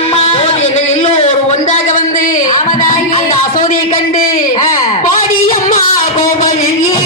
அம்மா எங்கள் எல்லோரும் ஒன்றாக வந்து அந்த அசோதியை கண்டு பாடி அம்மா கோபலியே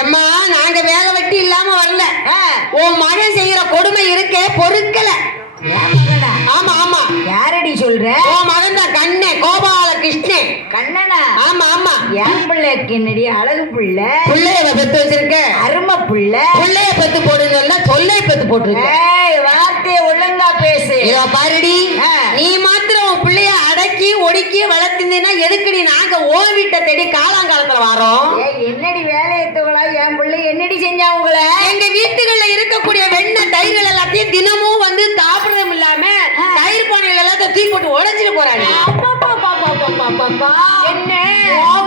எம்மா நாங்க வேலை வெட்டி இல்லாம வரல. உன் மகன் செய்யற கொடுமை இருக்கே பொறுக்கல. ஆமா ஆமா யாரடி சொல்ற? உன் மகன் தான் கண்ணே கோபால கிருஷ்ணன். கண்ணனா? ஆமா ஆமா. என் பிள்ளைக்கு என்னடி அழகு பிள்ளை. பிள்ளைய பெத்து வச்சிருக்க. அருமை பிள்ளை. பிள்ளைய பெத்து போடுன்னு சொல்லை பெத்து போட்டுருக்க. வார்த்தையை ஒழுங்கா பேசு. இதோ பாருடி, நீ மாத்திரம் உன் பிள்ளைய அடக்கி ஒடுக்கி வளர்த்திருந்தீங்கன்னா எதுக்குடி நாங்க ஓ வீட்டை தேடி காலாங்காலத்துல வரோம்? என்னடி வேலையை தோழா? என் பிள்ளை என்னடி செஞ்சா உங்களை? எங்க வீட்டுகள்ல இருக்கக்கூடிய வெண்ணெய் தயிர்கள் எல்லாத்தையும் தினமும் வந்து சாப்பிடறதும் இல்லாம தயிர் பானைகள் எல்லாத்தையும் தூக்கி போட்டு உடைச்சிட்டு போறாங்க. என்ன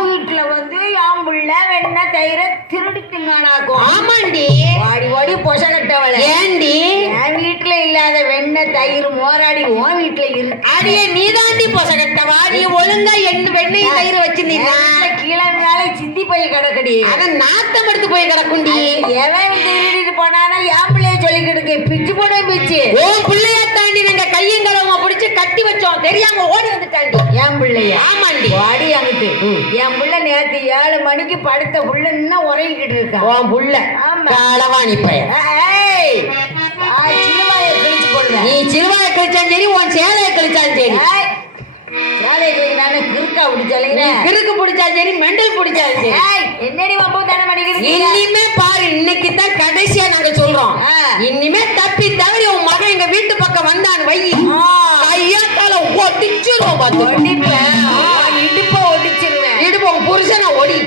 வீட்டுல வந்து என் பிள்ளை வெண்ணெய் தயிரை திருடிட்டுங்கானாக்கும்? ஆமாண்டி. வாடி வாடி பொசகட்டவளை. ஏண்டி என் வீட்டுல இல்லாத வெண்ணெய் தயிர் மோராடி உன் வீட்டுல இருக்கு. அடியே நீதாண்டி பொசகட்டவா. நீ ஒழுங்கா வெண்ணெய் தயிர் வச்சிருந்தீங்க கீழே மேல சிந்தி போய் கிடக்கடி. அத நாத்தம் எடுத்து போய் கிடக்குண்டி. எவன் திருடிட்டு போனானா என் பிள்ளைய சொல்லி கிடக்கு. பிச்சு போன பிச்சு. உன் பிள்ளைய தாண்டி நாங்க கையும் களவுமா பிடிச்சு கட்டி வச்சோம். தெரியாம ஓடி வந்துட்டாண்டி. என் பிள்ளைய? ஆமாண்டி. வாடி அங்கிட்டு. என் பிள்ளை நேற்று 7 மணிக்கு படுத்த புள்ள இன்னும் உறங்கிக்கிட்டு இருக்கா. உன் புள்ள? ஆமா. களவாணி பையன். சிலுவாயை கிழிச்சு போடுவேன். நீ சிலுவாயை கிழிச்சாலும் சரி, உன் சேலையை கிழிச்சாலும் சரி. சேலையை கிழிக்கிறானே கிறுக்கா பிடிச்சாலும் கிறுக்கு பிடிச்சாலும் சரி, மெண்டல் பிடிச்சாலும் சரி. என்னடி வம்பு தானே பண்ணிக்கிறீங்க? இனிமே பாரு, இன்னைக்கு தான் கடைசியா நாங்க சொல்றோம். இனிமே தப்பி தவறி உன் மகன் எங்க வீட்டு பக்கம் வந்தான் வை, கையாத்தால ஒடிச்சிருவோம். இடுப்ப ஒடிச்சிருவேன். இடுப்பு உன் புருஷனை ஒடி.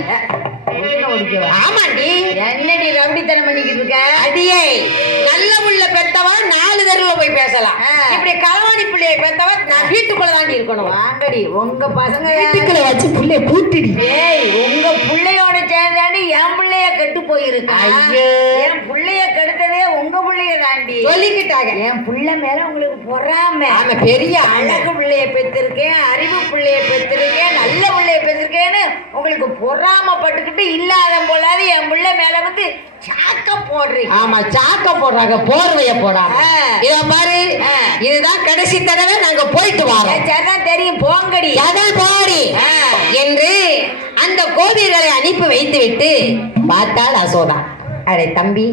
ஆமாண்டி. என்னடி ரவுடித்தனம் பண்ணிக்கிட்டு இருக்க? அடியே, நல்ல புள்ள பெத்தவா 4 தெருவுல போய் பேசலாம். இப்படி களவாணி பிள்ளையை பெத்தவா நான் வீட்டுக்குள்ள தாண்டி இருக்கணும். வாங்கடி, உங்க பசங்க வீட்டுக்குள்ள வச்சு பிள்ளைய பூட்டிடி. உங்க பிள்ளையோட சேர்ந்தாண்டி என் பிள்ளைய கெட்டு போயிருக்கு. என் பிள்ளைய கெடுத்ததே உங்க பிள்ளைய தாண்டி சொல்லிக்கிட்டாங்க. என் பிள்ளை மேல உங்களுக்கு பொறாம. பெரிய அழகு பிள்ளைய பெற்றிருக்கேன், அறிவு பிள்ளைய பெற்றிருக்கேன், நல்ல பிள்ளைய பெற்றிருக்கேன்னு உங்களுக்கு பொறாமப்பட்டுக்கிட்டு இல்லாத போலாது என் பிள்ளை மேல வந்து சாக்க போடுறீங்க. ஆமா, சாக்க போடுறாங்க, போர்வைய போடாம. இத பாரு, இதுதான் கடைசி தடவை நாங்க போயிட்டு வரோம். சரிதான் தெரியும், போங்கடி. அதான் போடி என்று அந்த கோபியர்களை அனுப்பி வைத்து விட்டு பார்த்தாள் அசோதா. அடே தம்பி,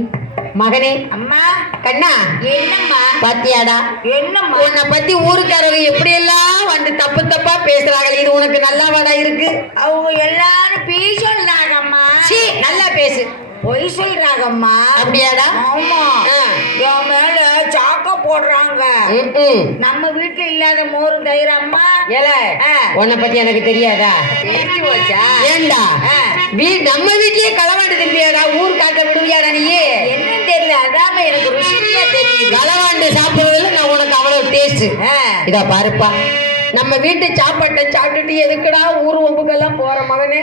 மகனே, அம்மா, கண்ணா, என்னம்மா? பாத்தியாடா, என்னம்மா? உன்னை பத்தி ஊருக்காரங்க எப்படி எல்லாம் வந்து தப்பு தப்பா பேசுறாங்க. இது உனக்கு நல்லாவாடா இருக்கு? அவங்க எல்லாரும் பொய் சொல்றாங்கம்மா. நல்லா பேசு. பொய் சொல்றாங்கம்மா. அப்படியாடா? ஆமா. என் மேல சாக்க போடுறாங்க. நம்ம வீட்டுல இல்லாத மோர் தயிர் அம்மா. உன்னை பத்தி எனக்கு தெரியாதா? தெரிஞ்சு போச்சா? ஏண்டா நம்ம வீட்லயே களவாண்டு திரும்பியாடா? ஊர் காட்ட விடுவியாடா? நீ என்னன்னு தெரியல, அதாம எனக்கு ருசியா தெரியுது. களவாண்டு சாப்பிடுறதுல நான் உனக்கு அவ்வளவு டேஸ்ட். இதா பாருப்பா, நம்ம வீட்டு சாப்பாட்டை சாப்பிட்டுட்டு எதுக்குடா ஊர் ஒம்புக்கெல்லாம் போற மகனே?